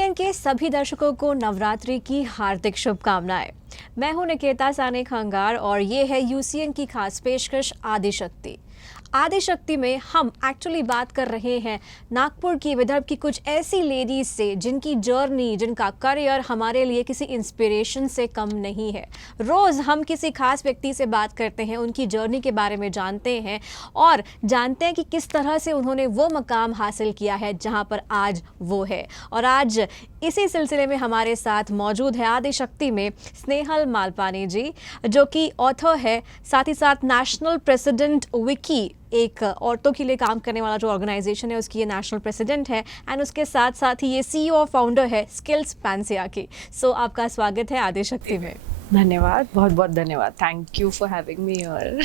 UCN के सभी दर्शकों को नवरात्रि की हार्दिक शुभकामनाएं। मैं हूं निकेता साने खंगार और ये है यूसीएन की खास पेशकश आदिशक्ति। आदिशक्ति में हम एक्चुअली बात कर रहे हैं नागपुर की, विदर्भ की कुछ ऐसी लेडीज से जिनकी जर्नी, जिनका करियर हमारे लिए किसी इंस्पिरेशन से कम नहीं है। रोज़ हम किसी खास व्यक्ति से बात करते हैं, उनकी जर्नी के बारे में जानते हैं और जानते हैं कि किस तरह से उन्होंने वो मकाम हासिल किया है जहां पर आज वो है। और आज इसी सिलसिले में हमारे साथ मौजूद है आदिशक्ति में स्नेहल मालपानी जी, जो कि ऑथर है, साथ ही साथ नेशनल प्रेसिडेंट विकी, एक औरतों के लिए काम करने वाला जो ऑर्गेनाइजेशन है उसकी ये नेशनल प्रेसिडेंट है, एंड उसके साथ साथ ही ये सीईओ और फाउंडर है स्किल्स पैंसिया की। सो आपका स्वागत है आदिशक्ति में। धन्यवाद, बहुत बहुत धन्यवाद। Thank you for having me here.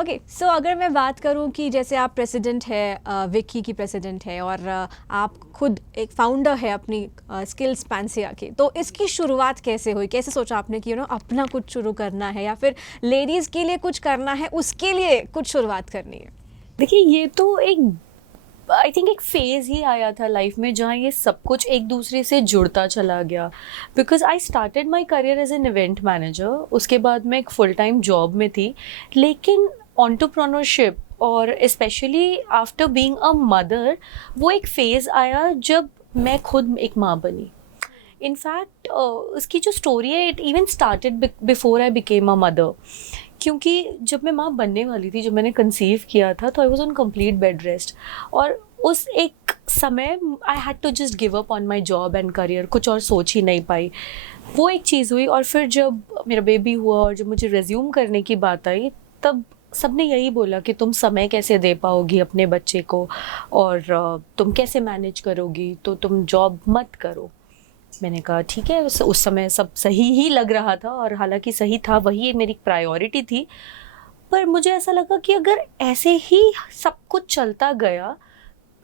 Okay, so अगर मैं बात करूं कि जैसे आप प्रेसिडेंट है, विकी की प्रेसिडेंट है और आप खुद एक फाउंडर है अपनी स्किल्स पैंसिया की, तो इसकी शुरुआत कैसे हुई? कैसे सोचा आपने कि अपना कुछ शुरू करना है या फिर लेडीज़ के लिए कुछ करना है, उसके लिए कुछ शुरुआत करनी है? देखिए, ये तो एक आई थिंक एक फेज़ ही आया था लाइफ में जहाँ ये सब कुछ एक दूसरे से जुड़ता चला गया। Because I started my career as an event manager, उसके बाद मैं एक फुल टाइम जॉब में थी, लेकिन एंटरप्रेन्योरशिप और specially after being a mother, वो एक फेज़ आया जब मैं खुद एक माँ बनी। इनफैक्ट उसकी जो स्टोरी है, it even started before I became a mother, क्योंकि जब मैं माँ बनने वाली थी, जब मैंने कंसीव किया था, तो I was on complete bed rest. और उस एक समय I had to just give up on my job and career, कुछ और सोच ही नहीं पाई। वो एक चीज़ हुई। और फिर जब मेरा बेबी हुआ और जब मुझे रेज्यूम करने की बात आई, तब सबने यही बोला कि तुम समय कैसे दे पाओगी अपने बच्चे को और तुम कैसे मैनेज करोगी, तो तुम जॉब मत करो। मैंने कहा ठीक है, उस समय सब सही ही लग रहा था और हालांकि सही था, वही मेरी प्रायोरिटी थी। पर मुझे ऐसा लगा कि अगर ऐसे ही सब कुछ चलता गया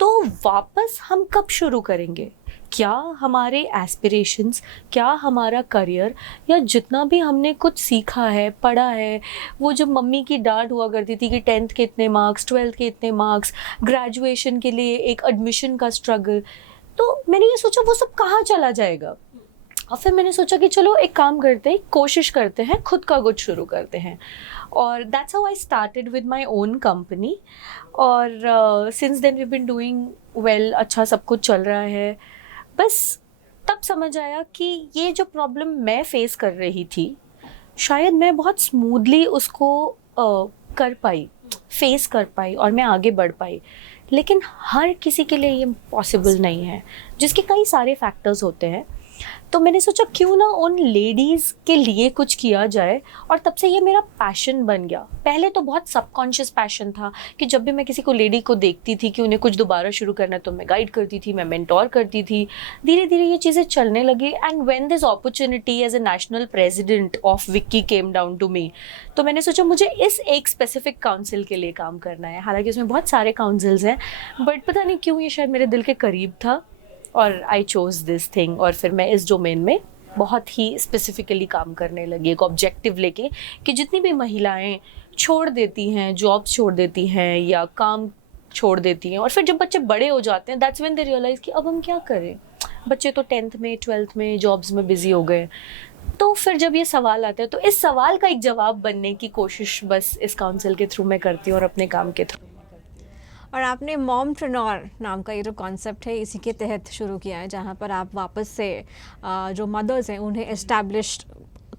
तो वापस हम कब शुरू करेंगे? क्या हमारे एस्पिरेशंस, क्या हमारा करियर, या जितना भी हमने कुछ सीखा है, पढ़ा है, वो जब मम्मी की डांट हुआ करती थी कि 10th के इतने मार्क्स, 12th के इतने मार्क्स, ग्रेजुएशन के लिए एक एडमिशन का स्ट्रगल, तो मैंने ये सोचा वो सब कहाँ चला जाएगा। और फिर मैंने सोचा कि चलो एक काम करते हैं, कोशिश करते हैं, खुद का कुछ शुरू करते हैं। और that's how I started with my own company. और since then we been doing well, अच्छा सब कुछ चल रहा है। बस तब समझ आया कि ये जो प्रॉब्लम मैं फेस कर रही थी, शायद मैं बहुत स्मूथली उसको कर पाई, फेस कर पाई और मैं आगे बढ़ पाई। लेकिन हर किसी के लिए ये पॉसिबल नहीं है, जिसके कई सारे फैक्टर्स होते हैं। तो मैंने सोचा क्यों ना उन लेडीज़ के लिए कुछ किया जाए, और तब से ये मेरा पैशन बन गया। पहले तो बहुत सबकॉन्शियस पैशन था कि जब भी मैं किसी को लेडी को देखती थी कि उन्हें कुछ दोबारा शुरू करना है, तो मैं गाइड करती थी, मैं मेंटोर करती थी। धीरे धीरे ये चीज़ें चलने लगी, and when this opportunity as a national president of विक्की केम डाउन टू मी, तो मैंने सोचा मुझे इस एक स्पेसिफिक काउंसिल के लिए काम करना है। हालांकि उसमें बहुत सारे काउंसिल्स हैं, बट पता नहीं क्यों ये शायद मेरे दिल के करीब था और आई चोज दिस थिंग। और फिर मैं इस डोमेन में बहुत ही स्पेसिफिकली काम करने लगी, एक ऑब्जेक्टिव लेके कि जितनी भी महिलाएं छोड़ देती हैं, जॉब छोड़ देती हैं या काम छोड़ देती हैं, और फिर जब बच्चे बड़े हो जाते हैं, दैट्स व्हेन दे रियलाइज कि अब हम क्या करें, बच्चे तो 10th में, 12th में, जॉब्स में बिजी हो गए। तो फिर जब ये सवाल आता है, तो इस सवाल का एक जवाब बनने की कोशिश बस इस काउंसिल के थ्रू मैं करती हूँ और अपने काम के थ्रू। और आपने मॉमप्रेन्योर नाम का ये जो कॉन्सेप्ट है, इसी के तहत शुरू किया है, जहाँ पर आप वापस से जो मदर्स हैं उन्हें एस्टैब्लिश्ड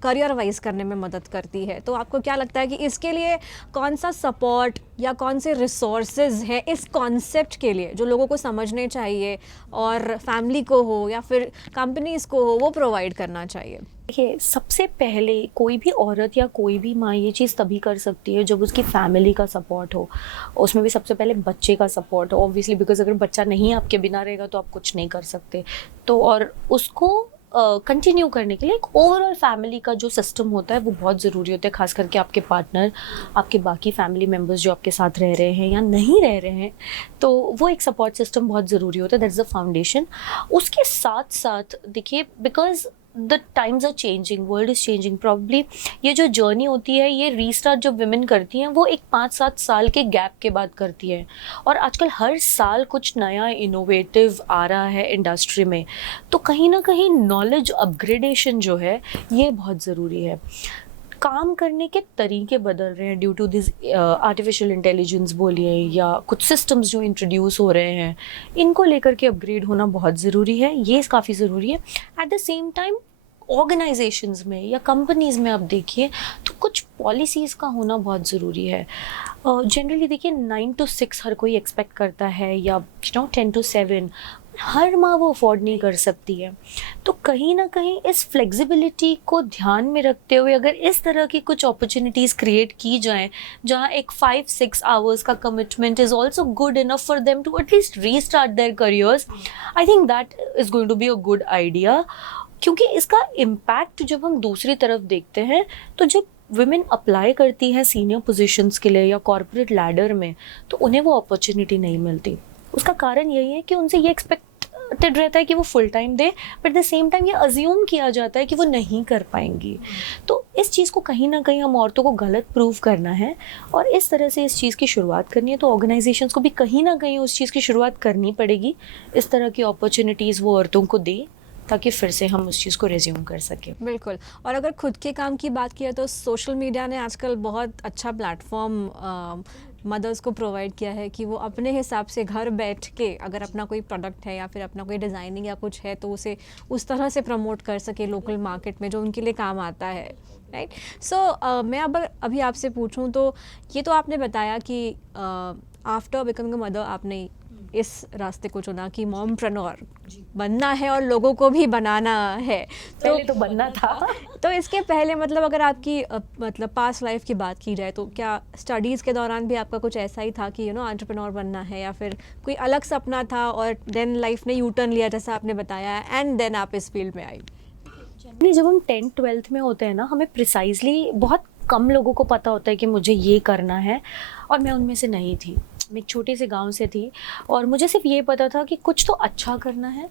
करियर वाइज करने में मदद करती है। तो आपको क्या लगता है कि इसके लिए कौन सा सपोर्ट या कौन से रिसोर्सेज है इस कॉन्सेप्ट के लिए जो लोगों को समझने चाहिए, और फैमिली को हो या फिर कंपनीज को हो, वो प्रोवाइड करना चाहिए? देखिए, सबसे पहले कोई भी औरत या कोई भी माँ ये चीज़ तभी कर सकती है जब उसकी फैमिली का सपोर्ट हो। उसमें भी सबसे पहले बच्चे का सपोर्ट हो, ऑब्वियसली, बिकॉज अगर बच्चा नहीं आपके बिना रहेगा तो आप कुछ नहीं कर सकते। तो और उसको कंटिन्यू करने के लिए एक ओवरऑल फैमिली का जो सिस्टम होता है वो बहुत ज़रूरी होता है, खास करके आपके पार्टनर, आपके बाकी फैमिली मेम्बर्स जो आपके साथ रह रहे हैं या नहीं रह रहे हैं, तो वो एक सपोर्ट सिस्टम बहुत ज़रूरी होता है। That's the foundation. उसके साथ साथ देखिए, because the times are changing, world is changing probably. ये जो जर्नी होती है, ये रीस्टार्ट जो विमेन करती हैं वो एक 5-7 साल के गैप के बाद करती है, और आजकल हर साल कुछ नया इनोवेटिव आ रहा है इंडस्ट्री में। तो कहीं ना कहीं नॉलेज अपग्रेडेशन जो है ये बहुत ज़रूरी है। काम करने के तरीके बदल रहे हैं due to this artificial intelligence बोलिए, या कुछ सिस्टम्स जो इंट्रोड्यूस हो रहे हैं, इनको लेकर के अपग्रेड होना बहुत ज़रूरी है, ये काफ़ी ज़रूरी है। Eight the same time organisations में या कंपनीज़ में आप देखिए तो कुछ पॉलिसीज़ का होना बहुत ज़रूरी है। जनरली देखिए 9 to 6 हर कोई एक्सपेक्ट करता है, या 10 to 7 हर माँ वो अफोर्ड नहीं कर सकती है। तो कहीं ना कहीं इस फ्लेक्सिबिलिटी को ध्यान में रखते हुए अगर इस तरह की कुछ अपॉर्चुनिटीज़ क्रिएट की जाएं, जहाँ एक 5-6 आवर्स का commitment is also good enough for them to at least restart their careers, I think that is going to be a good idea. क्योंकि इसका इम्पैक्ट जब हम दूसरी तरफ देखते हैं, तो जब वुमेन अप्लाई करती हैं सीनियर पोजीशंस के लिए या कॉर्पोरेट लैडर में, तो उन्हें वो अपॉर्चुनिटी नहीं मिलती। उसका कारण यही है कि उनसे ये एक्सपेक्टेड रहता है कि वो full time they, but at the same time ये अज्यूम किया जाता है कि वो नहीं कर पाएंगी। तो इस चीज़ को कहीं ना कहीं हम औरतों को गलत प्रूव करना है, और इस तरह से इस चीज़ की शुरुआत करनी है। तो ऑर्गेनाइजेशंस को भी कहीं ना कहीं उस चीज़ की शुरुआत करनी पड़ेगी, इस तरह की अपॉर्चुनिटीज़ वो औरतों को दे, ताकि फिर से हम उस चीज़ को रिज्यूम कर सकें। बिल्कुल। और अगर खुद के काम की बात किया तो सोशल मीडिया ने आजकल बहुत अच्छा प्लेटफॉर्म मदर्स को प्रोवाइड किया है कि वो अपने हिसाब से घर बैठ के अगर अपना कोई प्रोडक्ट है या फिर अपना कोई डिज़ाइनिंग या कुछ है तो उसे उस तरह से प्रमोट कर सके लोकल मार्केट में, जो उनके लिए काम आता है, राइट। सो मैं अब अभी आपसे पूछूं तो ये तो आपने बताया कि आफ्टर बिकमिंग अ मदर आपने इस रास्ते को चुना कि मॉमप्रेन्योर बनना है और लोगों को भी बनाना है। पहले तो बनना था। तो इसके पहले मतलब अगर आपकी मतलब पास्ट लाइफ की बात की जाए तो क्या स्टडीज़ के दौरान भी आपका कुछ ऐसा ही था कि एंटरप्रेन्योर बनना है, या फिर कोई अलग सपना था और देन लाइफ ने यू टर्न लिया जैसा आपने बताया एंड देन आप इस फील्ड में आई? जब हम 10th-12th में होते हैं ना, हमें प्रिसाइजली बहुत कम लोगों को पता होता है कि मुझे ये करना है, और मैं उनमें से नहीं थी। मैं एक छोटे से गांव से थी, और मुझे सिर्फ ये पता था कि कुछ तो अच्छा करना है,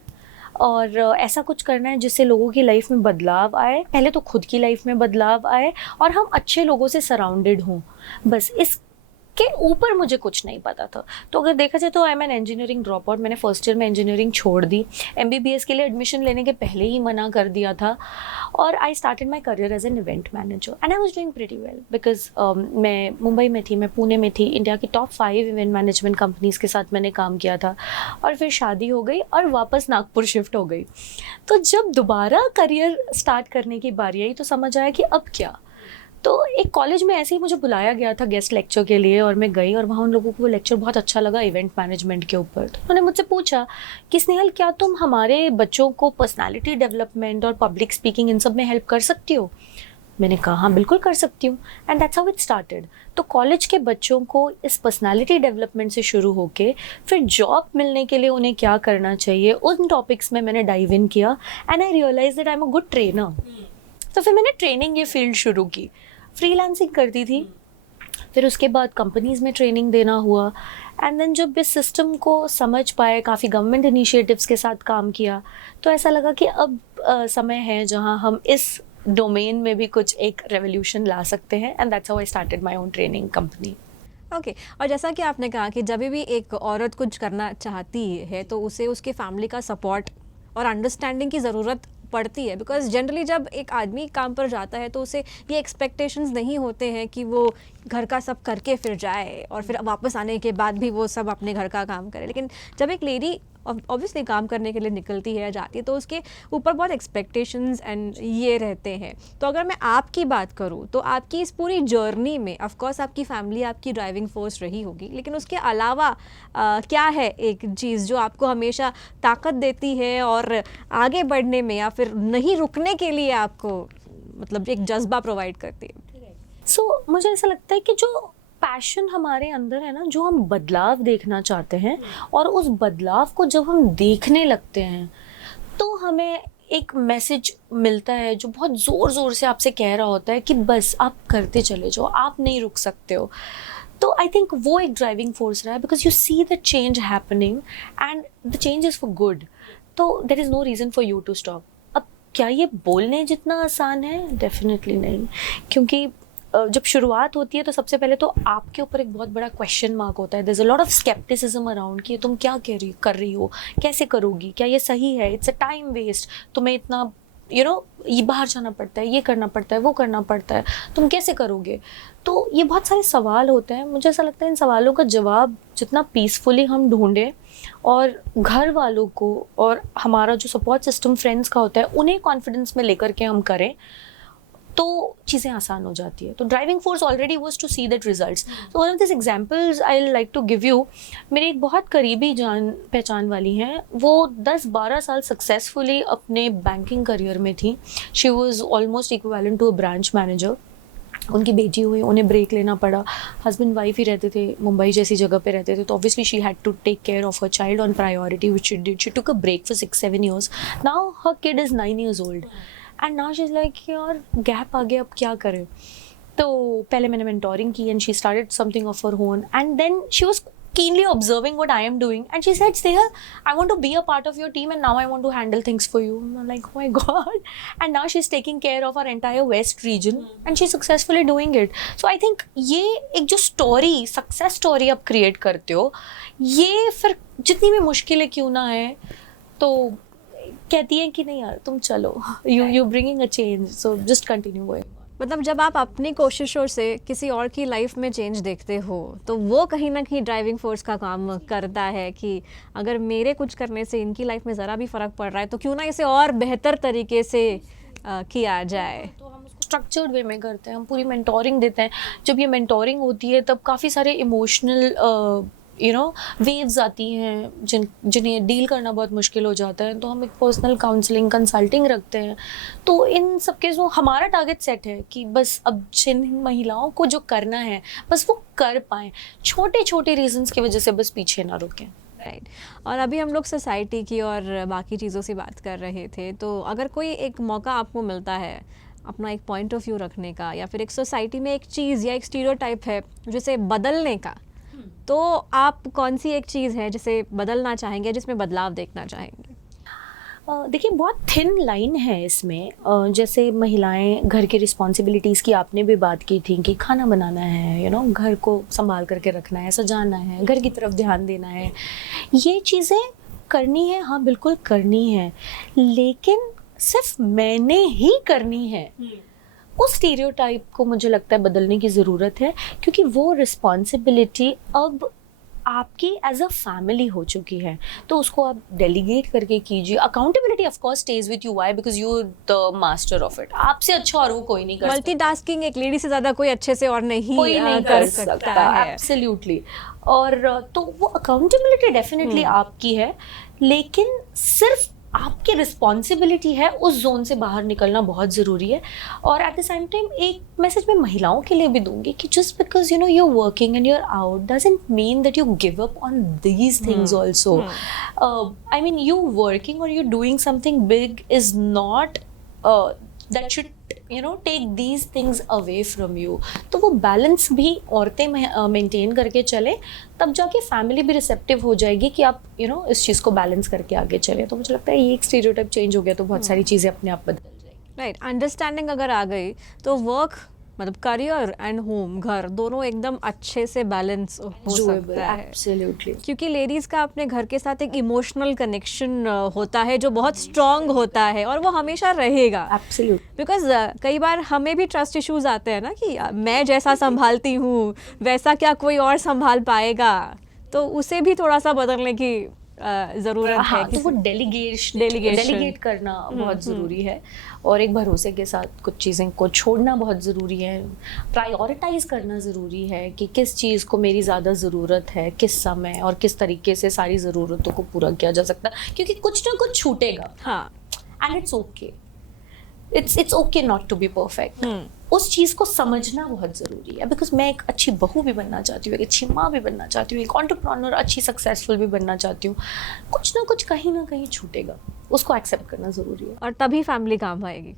और ऐसा कुछ करना है जिससे लोगों की लाइफ में बदलाव आए, पहले तो खुद की लाइफ में बदलाव आए, और हम अच्छे लोगों से सराउंडेड हों। बस इसके ऊपर मुझे कुछ नहीं पता था। तो अगर देखा जाए तो I am an engineering drop out. मैंने फर्स्ट ईयर में इंजीनियरिंग छोड़ दी, MBBS के लिए एडमिशन लेने के पहले ही मना कर दिया था, और I started my career as an event manager and I was doing pretty well, because मैं मुंबई में थी, मैं पुणे में थी, इंडिया की टॉप 5 इवेंट मैनेजमेंट कंपनीज़ के साथ मैंने काम किया था, और फिर शादी हो गई और वापस नागपुर शिफ्ट हो गई। तो जब दोबारा करियर स्टार्ट करने की बारी आई तो समझ आया कि अब क्या। तो एक कॉलेज में ऐसे ही मुझे बुलाया गया था गेस्ट लेक्चर के लिए, और मैं गई, और वहाँ उन लोगों को वो लेक्चर बहुत अच्छा लगा इवेंट मैनेजमेंट के ऊपर। तो उन्होंने मुझसे पूछा कि स्नेहल, क्या तुम हमारे बच्चों को पर्सनालिटी डेवलपमेंट और पब्लिक स्पीकिंग इन सब में हेल्प कर सकती हो? मैंने कहा हाँ बिल्कुल कर सकती हूँ, and that's how it started. तो कॉलेज के बच्चों को इस पर्सनालिटी डेवलपमेंट से शुरू होके फिर जॉब मिलने के लिए उन्हें क्या करना चाहिए, उन टॉपिक्स में मैंने डाइव इन किया, and I realise that I am a good trainer. तो फिर मैंने ट्रेनिंग ये फील्ड शुरू की, फ्रीलांसिंग करती थी, फिर उसके बाद कंपनीज़ में ट्रेनिंग देना हुआ, एंड देन जब इस सिस्टम को समझ पाए, काफ़ी गवर्नमेंट इनिशिएटिव्स के साथ काम किया, तो ऐसा लगा कि अब समय है जहां हम इस डोमेन में भी कुछ एक रेवोल्यूशन ला सकते हैं, and that's how I started my own training company. Okay. और जैसा कि आपने कहा कि जब भी एक औरत कुछ करना चाहती है तो उसे उसके फैमिली का सपोर्ट और अंडरस्टैंडिंग की ज़रूरत पड़ती है, बिकॉज जनरली जब एक आदमी काम पर जाता है तो उसे ये एक्सपेक्टेशंस नहीं होते हैं कि वो घर का सब करके फिर जाए और फिर वापस आने के बाद भी वो सब अपने घर का काम करे। लेकिन जब एक लेडी ऑब्वियसली काम करने के लिए निकलती है, जाती है, तो उसके ऊपर बहुत एक्सपेक्टेशंस एंड ये रहते हैं। तो अगर मैं आपकी बात करूँ तो आपकी इस पूरी जर्नी में ऑफ कोर्स आपकी फैमिली आपकी ड्राइविंग फोर्स रही होगी, लेकिन उसके अलावा क्या है एक चीज़ जो आपको हमेशा ताकत देती है और आगे बढ़ने में या फिर नहीं रुकने के लिए आपको मतलब एक जज्बा प्रोवाइड करती है? सो मुझे ऐसा लगता है कि जो पैशन हमारे अंदर है ना, जो हम बदलाव देखना चाहते हैं, और उस बदलाव को जब हम देखने लगते हैं तो हमें एक मैसेज मिलता है जो बहुत ज़ोर ज़ोर से आपसे कह रहा होता है कि बस आप करते चले जाओ, आप नहीं रुक सकते हो। तो आई थिंक वो एक ड्राइविंग फोर्स रहा है, because you see the change happening and the change is for good, तो there is no reason for you to stop. अब क्या ये बोलने जितना आसान है? डेफिनेटली नहीं, क्योंकि जब शुरुआत होती है तो सबसे पहले तो आपके ऊपर एक बहुत बड़ा क्वेश्चन मार्क होता है. There is a lot of scepticism around कि तुम क्या कर रही हो, कैसे करोगी, क्या ये सही है, इट्स अ टाइम वेस्ट, तुम्हें इतना ये बाहर जाना पड़ता है, ये करना पड़ता है, वो करना पड़ता है, तुम कैसे करोगे. तो ये बहुत सारे सवाल होते हैं. मुझे ऐसा लगता है इन सवालों का जवाब जितना पीसफुली हम ढूंढें और घर वालों को और हमारा जो सपोर्ट सिस्टम फ्रेंड्स का होता है उन्हें कॉन्फिडेंस में लेकर के हम करें तो चीज़ें आसान हो जाती है. तो driving force already was to see that results. तो one of this examples I like to give you. मेरे एक बहुत करीबी जान पहचान वाली हैं, वो 10-12 साल सक्सेसफुली अपने बैंकिंग करियर में थी. She was almost equivalent to a branch manager. उनकी बेटी हुई, उन्हें ब्रेक लेना पड़ा. हस्बैंड वाइफ ही रहते थे, मुंबई जैसी जगह पे रहते थे, तो obviously she had to take care of her child on priority which she did. She took a break for 6-7 years. Now her kid is 9 years old. And now she is like यार gap आ गया, अब क्या करें. तो पहले मैंने mentoring की and she started something of her own and then she was keenly observing what I am doing and she said, Sneha, I want to be a part of your team and now I want to handle things for you. And I'm like, oh my god. And now she's taking care of our entire west region and she's successfully doing it. So I think ये एक जो story, success story आप create करते हो, ये फिर जितनी भी मुश्किलें क्यों ना है तो कहती है कि नहीं यार तुम चलो, you bringing a change, so just continue going. मतलब जब आप अपनी कोशिशों से किसी और की लाइफ में चेंज देखते हो तो वो कहीं ना कहीं ड्राइविंग फोर्स का काम करता है कि अगर मेरे कुछ करने से इनकी लाइफ में ज़रा भी फ़र्क पड़ रहा है तो क्यों ना इसे और बेहतर तरीके से किया जाए. तो हम उसको स्ट्रक्चर्ड वे में करते हैं, हम पूरी मेंटोरिंग देते हैं. जब ये मेंटोरिंग होती है तब काफ़ी सारे इमोशनल वेव्स आती हैं जिन्हें डील करना बहुत मुश्किल हो जाता है. तो हम एक पर्सनल काउंसलिंग कंसल्टिंग रखते हैं. तो इन सब के जो हमारा टारगेट सेट है कि बस अब जिन महिलाओं को जो करना है बस वो कर पाएँ, छोटे छोटे रीजंस की वजह से बस पीछे ना रुकें. राइट. और अभी हम लोग सोसाइटी की और बाकी चीज़ों से बात कर रहे थे, तो अगर कोई एक मौका आपको मिलता है अपना एक पॉइंट ऑफ व्यू रखने का या फिर एक सोसाइटी में एक चीज़ या एक स्टीरियोटाइप है जिसे बदलने का, तो आप कौन सी एक चीज़ है जिसे बदलना चाहेंगे, जिसमें बदलाव देखना चाहेंगे? देखिए बहुत थिन लाइन है इसमें. जैसे महिलाएं घर की रिस्पॉन्सिबिलिटीज़ की आपने भी बात की थी कि खाना बनाना है, घर को संभाल करके रखना है, सजाना है, घर की तरफ ध्यान देना है, ये चीज़ें करनी है. हाँ बिल्कुल करनी है, लेकिन सिर्फ मैंने ही करनी है, उस स्टीरियोटाइप को मुझे लगता है बदलने की ज़रूरत है. क्योंकि वो रिस्पॉन्सिबिलिटी अब आपकी एज अ फैमिली हो चुकी है, तो उसको आप डेलीगेट करके कीजिए. Accountability of course stage with you. Why? Because you the master of it. आपसे अच्छा और वो कोई नहीं कर सकता. मल्टीटास्किंग एक लेडी से ज़्यादा कोई अच्छे से और नहीं कर सकता है. एब्सोल्युटली. और तो वो अकाउंटेबिलिटी डेफिनेटली आपकी है, लेकिन सिर्फ आपकी रिस्पॉन्सिबिलिटी है उस जोन से बाहर निकलना बहुत ज़रूरी है. और एट द सेम टाइम एक मैसेज मैं महिलाओं के लिए भी दूंगी कि just because you are working and you are out doesn't mean that you give up on these things also. I mean you working और you doing something big is not that should take these things away from you. तो वो balance भी औरतें maintain करके चले, तब जाके family भी रिसेप्टिव हो जाएगी कि आप इस चीज़ को बैलेंस करके आगे चले. तो मुझे लगता है ये एक स्टीरियोटाइप चेंज हो गया तो बहुत सारी चीज़ें अपने आप बदल जाएगी. राइट. अंडरस्टैंडिंग अगर आ गई तो वर्क मतलब करियर एंड होम, घर दोनों एकदम अच्छे से बैलेंस हो सकता है. एब्सोल्युटली. क्योंकि लेडीज़ का अपने घर के साथ एक इमोशनल कनेक्शन होता है जो बहुत स्ट्रॉन्ग होता है और वो हमेशा रहेगा. एब्सोल्युटली. बिकॉज कई बार हमें भी ट्रस्ट इश्यूज आते हैं ना कि मैं जैसा संभालती हूँ वैसा क्या कोई और संभाल पाएगा, तो उसे भी थोड़ा सा बदलने की ज़रूरत है. तो वो डेलीगेट करना बहुत ज़रूरी है और एक भरोसे के साथ कुछ चीज़ें को छोड़ना बहुत ज़रूरी है. प्रायोरिटाइज करना ज़रूरी है कि किस चीज़ को मेरी ज़्यादा ज़रूरत है, किस समय और किस तरीके से सारी ज़रूरतों को पूरा किया जा सकता है, क्योंकि कुछ ना कुछ छूटेगा. हाँ. And it's okay. It's okay not to be perfect. उस चीज़ को समझना बहुत ज़रूरी है. बिकॉज मैं एक अच्छी बहू भी बनना चाहती हूँ, एक अच्छी माँ भी बनना चाहती हूँ, एक एंटरप्रेन्योर अच्छी सक्सेसफुल भी बनना चाहती हूँ. कुछ ना कुछ कहीं ना कहीं छूटेगा, उसको एक्सेप्ट करना ज़रूरी है. और तभी फैमिली काम आएगी.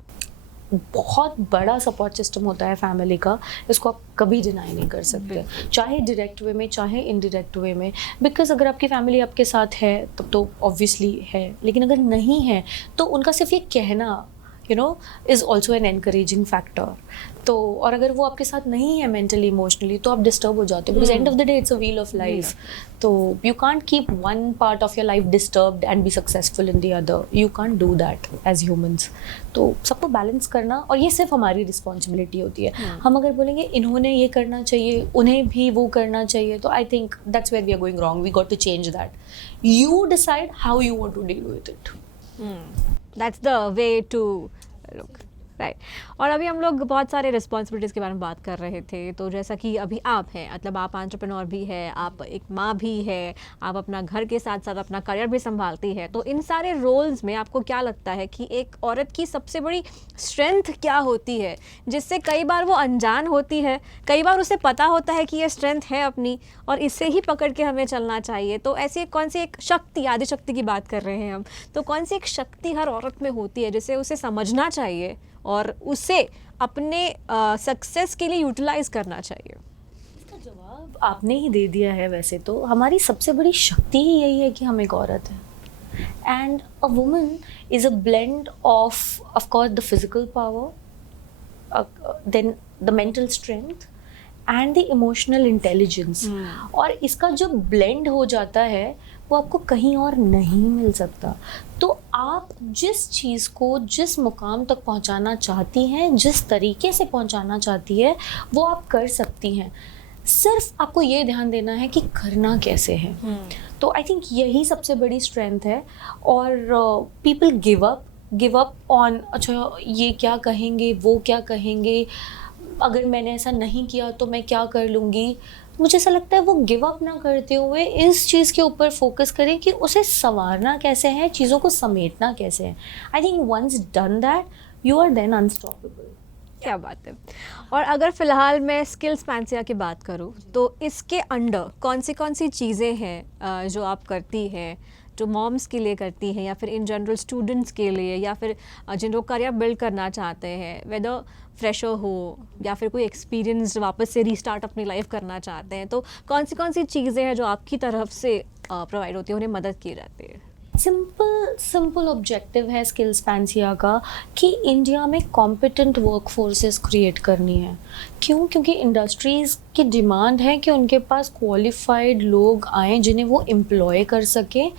बहुत बड़ा सपोर्ट सिस्टम होता है फैमिली का, इसको आप कभी डिनाई नहीं कर सकते, चाहे डायरेक्ट वे में चाहे इनडायरेक्ट वे में. बिकॉज अगर आपकी फैमिली आपके साथ है तब तो ऑब्वियसली है, लेकिन अगर नहीं है तो उनका सिर्फ ये कहना you know is also an encouraging factor. तो और अगर वो आपके साथ नहीं है मेंटली इमोशनली तो आप डिस्टर्ब हो जाते हो, because end of the day it's a wheel of life. तो you can't keep one part of your life disturbed and be successful in the other. You can't do that as humans. तो सबको balance करना, और ये सिर्फ हमारी responsibility होती है. हम अगर बोलेंगे इन्होंने ये करना चाहिए, उन्हें भी वो करना चाहिए, तो I think that's where we are going wrong. We got to change that. You decide how you want to deal with it. That's the way to look, right. और अभी हम लोग बहुत सारे रिस्पॉन्सिबिलिटीज़ के बारे में बात कर रहे थे. तो जैसा कि अभी आप हैं, मतलब आप एंटरप्रेन्योर भी है, आप एक माँ भी है, आप अपना घर के साथ साथ अपना करियर भी संभालती है. तो इन सारे रोल्स में आपको क्या लगता है कि एक औरत की सबसे बड़ी स्ट्रेंथ क्या होती है, जिससे कई बार वो अनजान होती है, कई बार उसे पता होता है कि ये स्ट्रेंथ है अपनी और इससे ही पकड़ के हमें चलना चाहिए. तो ऐसी कौन सी एक शक्ति, आदि शक्ति की बात कर रहे हैं हम, तो कौन सी एक शक्ति हर औरत में होती है जिसे उसे समझना चाहिए और उसे अपने सक्सेस के लिए यूटिलाइज करना चाहिए? इसका जवाब आपने ही दे दिया है. वैसे तो हमारी सबसे बड़ी शक्ति ही यही है कि हम एक औरत हैं. And a woman is a blend of course the physical power, then the mental strength and the emotional intelligence. और इसका जो ब्लेंड हो जाता है वो आपको कहीं और नहीं मिल सकता. तो आप जिस चीज़ को जिस मुकाम तक पहुंचाना चाहती हैं, जिस तरीके से पहुंचाना चाहती है, वो आप कर सकती हैं. सिर्फ आपको ये ध्यान देना है कि करना कैसे है. तो आई थिंक यही सबसे बड़ी स्ट्रेंथ है. और पीपल गिव अप ऑन, अच्छा ये क्या कहेंगे, वो क्या कहेंगे, अगर मैंने ऐसा नहीं किया तो मैं क्या कर लूँगी. मुझे ऐसा लगता है वो गिव अप ना करते हुए इस चीज़ के ऊपर फोकस करें कि उसे संवारना कैसे है, चीज़ों को समेटना कैसे है. I think once done that you are then unstoppable. क्या बात है. और अगर फ़िलहाल मैं स्किल्स पैंसिया की बात करूँ तो इसके अंडर कौन सी चीज़ें हैं जो आप करती हैं, जो मॉम्स के लिए करती हैं या फिर इन जनरल स्टूडेंट्स के लिए, या फिर जिन लोग करियर बिल्ड करना चाहते हैं, वेदर फ्रेशर हो या फिर कोई एक्सपीरियंस वापस से रीस्टार्ट अपनी लाइफ करना चाहते हैं, तो कौन सी चीज़ें हैं जो आपकी तरफ से प्रोवाइड होती है, उन्हें मदद की जाती है? सिंपल ऑब्जेक्टिव है स्किल्स पैंसिया का कि इंडिया में कॉम्पिटेंट वर्क फोर्सेस क्रिएट करनी है. क्यों? क्योंकि इंडस्ट्रीज़ की डिमांड है कि उनके पास क्वालिफाइड लोग आएँ जिन्हें वो एम्प्लॉय कर सकें.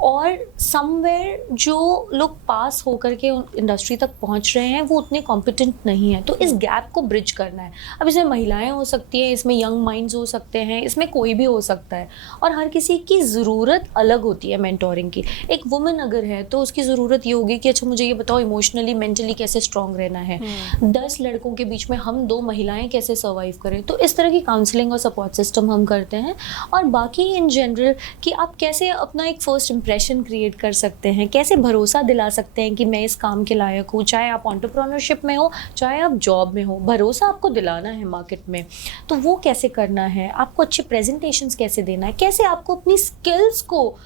और समवेयर जो लोग पास होकर के इंडस्ट्री तक पहुंच रहे हैं वो उतने कॉम्पिटेंट नहीं हैं. तो इस गैप को ब्रिज करना है. अब इसमें महिलाएं हो सकती हैं, इसमें यंग माइंड्स हो सकते हैं, इसमें कोई भी हो सकता है. और हर किसी की ज़रूरत अलग होती है मेंटोरिंग की. एक वुमन अगर है तो उसकी ज़रूरत ये होगी कि अच्छा मुझे ये बताओ इमोशनली मेंटली कैसे स्ट्रॉन्ग रहना है. 10 लड़कों के बीच में हम 2 महिलाएं कैसे सर्वाइव करें. तो इस तरह की काउंसलिंग और सपोर्ट सिस्टम हम करते हैं. और बाकी इन जनरल कि आप कैसे अपना एक फर्स्ट इंप्रेशन क्रिएट कर सकते हैं, कैसे भरोसा दिला सकते हैं कि मैं इस काम के लायक हूँ. चाहे आप एंटरप्रेन्योरशिप में हो, चाहे आप जॉब में हो, भरोसा आपको दिलाना है मार्केट में. तो वो कैसे करना है, आपको अच्छे प्रेजेंटेशंस कैसे देना है, कैसे आपको अपनी स्किल्स को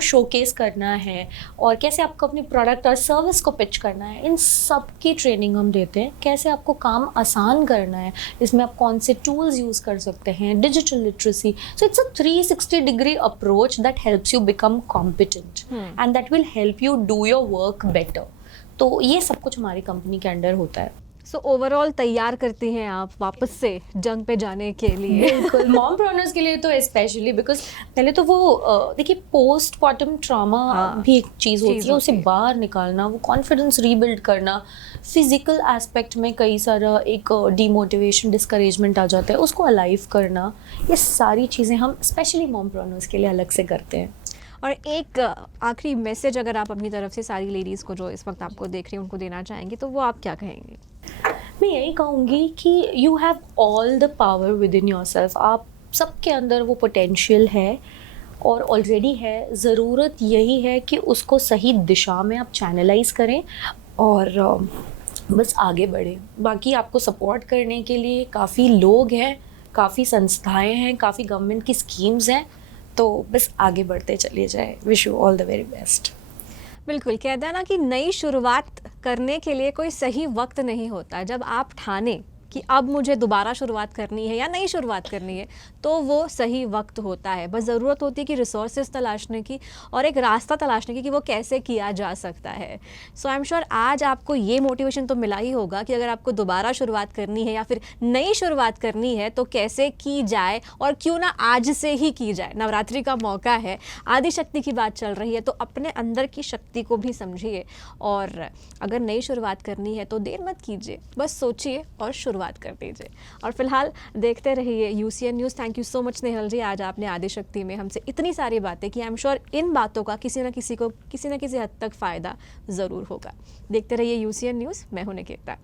शोकेस करना है, और कैसे आपको अपने प्रोडक्ट और सर्विस को पिच करना है. इन सब की ट्रेनिंग हम देते हैं. कैसे आपको काम आसान करना है, इसमें आप कौन से टूल्स यूज़ कर सकते हैं, digital literacy. So it's a 360 degree approach that helps you become competent and that will help you do your work better. तो ये सब कुछ हमारी कंपनी के अंडर होता है. सो ओवरऑल तैयार करती हैं आप वापस से जंग पे जाने के लिए? बिल्कुल. मॉमप्रेन्योर्स के लिए तो स्पेशली, बिकॉज पहले तो वो देखिए पोस्टमार्टम ट्रॉमा भी एक चीज़ होती है. उसे बाहर निकालना, वो कॉन्फिडेंस रीबिल्ड करना. फिजिकल एस्पेक्ट में कई सारा एक डीमोटिवेशन, डिस्करेजमेंट आ जाता है, उसको अलाइव करना. ये सारी चीज़ें हम स्पेशली मॉमप्रेन्योर्स के लिए अलग से करते हैं. और एक आखिरी मैसेज अगर आप अपनी तरफ से सारी लेडीज़ को जो इस वक्त आपको देख रही हैं उनको देना चाहेंगी तो वो आप क्या कहेंगे? मैं यही कहूँगी कि you have all the power with in your self. आप सबके अंदर वो पोटेंशियल है और ऑलरेडी है. ज़रूरत यही है कि उसको सही दिशा में आप चैनलाइज करें और बस आगे बढ़ें. बाकी आपको सपोर्ट करने के लिए काफ़ी लोग हैं, काफ़ी संस्थाएं हैं, काफ़ी गवर्नमेंट की स्कीम्स हैं. तो बस आगे बढ़ते चलिए जाए. Wish you all the very best. बिल्कुल. कहते हैं ना कि नई शुरुआत करने के लिए कोई सही वक्त नहीं होता. जब आप ठाने कि अब मुझे दोबारा शुरुआत करनी है या नई शुरुआत करनी है, तो वो सही वक्त होता है। बस ज़रूरत होती है कि रिसोर्सेज तलाशने की और एक रास्ता तलाशने की कि वो कैसे किया जा सकता है। सो आई एम श्योर आज आपको ये मोटिवेशन तो मिला ही होगा कि अगर आपको दोबारा शुरुआत करनी है या फिर नई शुरुआत करनी है तो कैसे की जाए, और क्यों ना आज से ही की जाए। नवरात्रि का मौका है, आदि शक्ति की बात चल रही है, तो अपने अंदर की शक्ति को भी समझिए, और अगर नई शुरुआत करनी है तो देर मत कीजिए, बस सोचिए और शुरुआत कर दीजिए। और फिलहाल देखते रहिए UCN news. Thank you so much Nehal ji, आज आपने आदि शक्ति में हमसे इतनी सारी बातें की। आई एम श्योर इन बातों का किसी न किसी को किसी न किसी हद तक फ़ायदा ज़रूर होगा। देखते रहिए यूसीएन न्यूज़। मैं हूं निकेता।